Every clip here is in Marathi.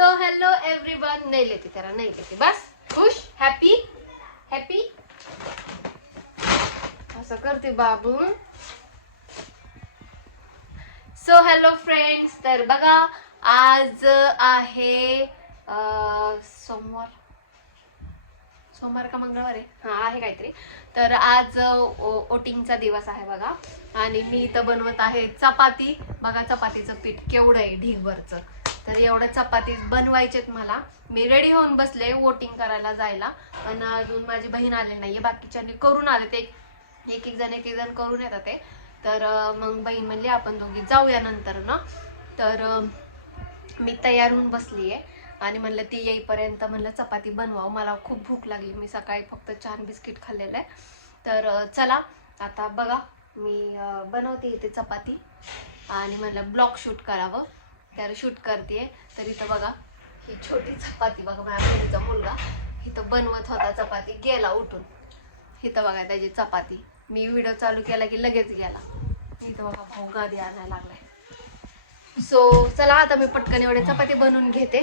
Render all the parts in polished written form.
So hello everyone. नहीं लेती तेरा, नहीं लेती. बस खुश, हॅपी हॅपी असं करते बाबू. So hello friends. तर बघा आज आहे सोमवार का मंगळवार आहे, हा आहे काहीतरी. तर आज वोटिंगचा दिवस आहे बघा. आणि मी इथं बनवत आहे चपाती. बघा चपातीचं पीठ केवढं आहे ढीगभरचं. तर एवढं चपाती बनवायचेत मला. मी रेडी होऊन बसले वोटिंग करायला जायला, पण अजून माझी बहीण आली नाहीये. बाकीच्यांनी करून आले ते, एक एक जण करून येतात ते. तर मग बहीण म्हणली आपण दोघी जाऊया नंतर ना. तर मी तयार होऊन बसली आहे आणि म्हणलं ती येईपर्यंत म्हणलं चपाती बनवावं. मला खूप भूक लागली. मी सकाळी फक्त छान बिस्किट खाल्लेलं आहे. तर चला आता बघा मी बनवते इथे चपाती आणि म्हणलं ब्लॉग शूट करावं. तर शूट करते. तर इथं बघा ही छोटी चपाती बघा, माझ्या बहिणीचा मुलगा इथं बनवत होता चपाती, गेला उठून. इथं बघा त्याची चपाती. मी व्हिडिओ चालू केला की लगेच गेला. इथं बघा भाऊ गादी आणायला लागलाय. सो चला आता मी पटकन एवढे चपाती बनवून घेते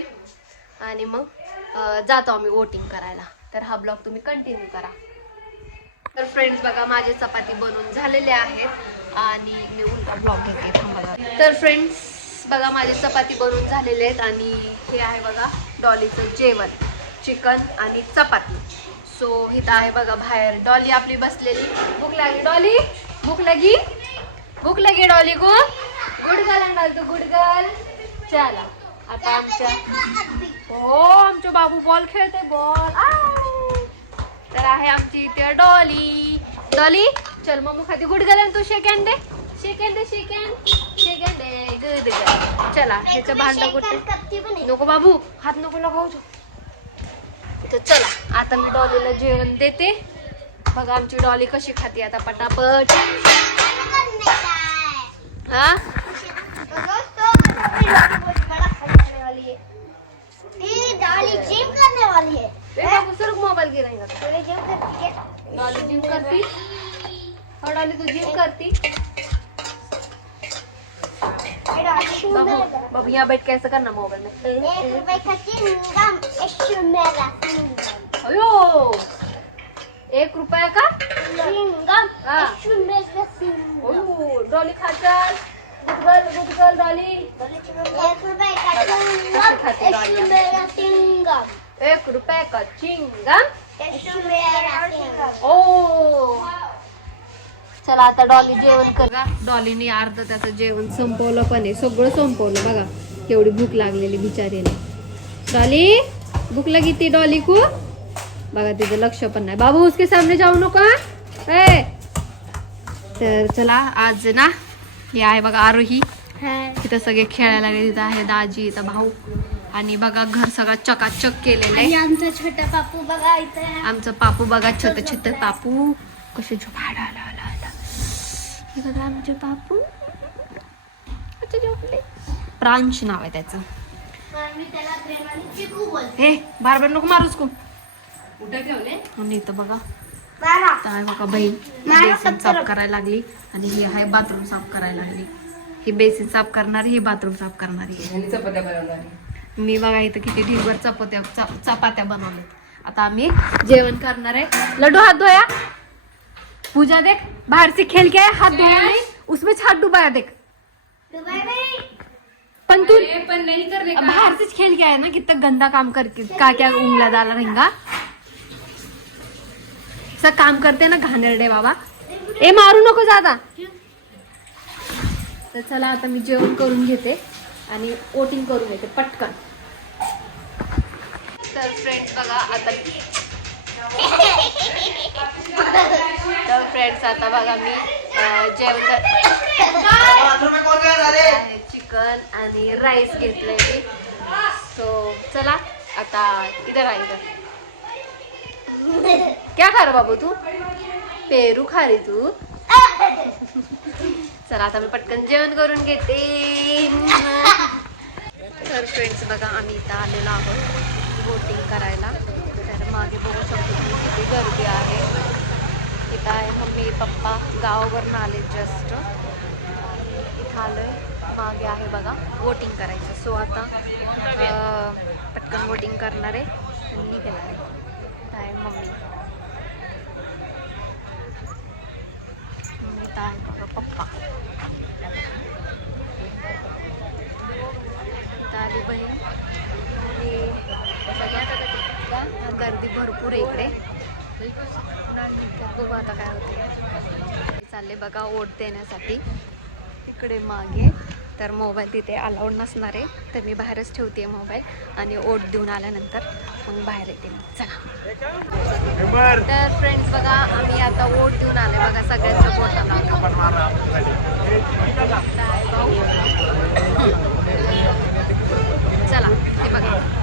आणि मग जातो आम्ही वोटिंग करायला. तर हा ब्लॉग तुम्ही कंटिन्यू करा. तर फ्रेंड्स बघा माझे चपाती बनवून झालेले आहेत आणि मी उलटा ब्लॉग घेते थांबा. तर फ्रेंड्स बघा माझे चपाती बनवून झालेले आहेत आणि हे आहे बघा डॉलीचं जेवण, चिकन आणि चपाती. सो इथं आहे बघा बाहेर डॉली आपली बसलेली. भूक लागली डॉली, भूक लगी, भूक लगी डॉली को. गुड गर्ल डाल तू, गुड गर्ल. चला आता आमचे बाबू बॉल खेळते, बॉल. तर आहे आमची इथे डॉली. डॉली चल मम्मी खाती. गुड गर्ल तू शेक हँड दे, शेक हँड दे, शेक हँड, शेक हँड दे. Good girl. चला ह्याचं भांडं कुठे नको बाबू, हात नको लगावू. तर चला आता मी डॉलीला जेवण देते. बघा आमची डॉली कशी खाते आता पटापट. हा बाबू सर मोबाईल गिराएगा. डॉली जिम करती और डॉली तू जिम करती. बाबू बाबू यहाँ बैठ के ऐसा करना मोबाइल में. अयो 1 रुपया का डॉली खाकर. Good girl Dolly. 1 रुपये का चिंगम. ओ चला आता डॉली जेवण कर. डॉलीने अर्ध त्याचं जेवण संपवलं, पण आहे सगळं संपवलं. बघा केवढी भूक लागलेली बिचारीला. डॉली भूक लगी ती डॉली को. बघा तिचं लक्ष पण नाही. बाबू उसके सामने जाऊ नका. तर चला आज ना हे आहे बघा आरोही. तिथं सगळे खेळायला लागले. तिथं आहे दाजी, इथं भाऊ आणि बघा घर सगळं चकाचक केलेलं आहे. आमचं छोटं पापू बघा इथं. आमचं पापू बघा, छोटं छोटं पापू कसे झोपायला बघा. आमचे पापू झोपले. प्रांश नाव आहे त्याचं. हे बार नको मारूच को. आणि इथं बघा काय बघा बहीण बेसिन साफ करायला लागली आणि ही आहे बाथरूम साफ करायला लागली. ही बेसिन साफ करणारी, ही बाथरूम साफ करणारी. मी बघा इथं किती ढीगभर चपात्या बनवल्यात. आता आम्ही जेवण करणार आहे. लड्डू हात धोया. पूजा देख बाहर से खेल के आया, हाथ धोया नहीं, उसमें हाथ डुबाया देख. पण तू पण नहीं कर बाहर से खेल के आया ना, कितना गंदा काम करके क्या उंगला डाला रहेगा. सब काम करते ना घाणेरडे बाबा. ए मारू नको ज्यादा. तर चला आता मी जेवण करून घेते आणि वोटिंग करून घेते पटकन. तर फ्रेंड्स बघा आता फ्रेंड्स आता बघा मी जेवण चिकन आणि राईस घेतलंय मी. सो चला आता इधर आ. इधर क्या खा रहा बाबू तू. पेरू खा रही तू. चला आता मी पटकन जेवण करून घेते. तर फ्रेंड्स बघा आम्ही इथं आलेलो आहोत वोटिंग करायला. तर मागे बघू शकतो किती गर्दी आहे. इथं आहे मम्मी पप्पा गावावरून आले जस्ट. इथं आलोय मागे आहे बघा वोटिंग करायचं. सो आता पटकन वोटिंग करणार आहे आणि निघाला आहे मम्मी. इथं आहे बघा पप्पा. इथं आली बहीण आणि सगळ्यात गर्दी भरपूर आहे इकडे. तर बघू आता काय होते. चालले बघा वोट देण्यासाठी इकडे मागे. तर मोबाईल तिथे अलाउड नसणार आहे, तर मी बाहेरच ठेवते मोबाईल आणि वोट देऊन आल्यानंतर मग बाहेर येते. चला. तर फ्रेंड्स बघा आम्ही आता वोट देऊन आले बघा. सगळ्यांचं वोट चला ते बघा.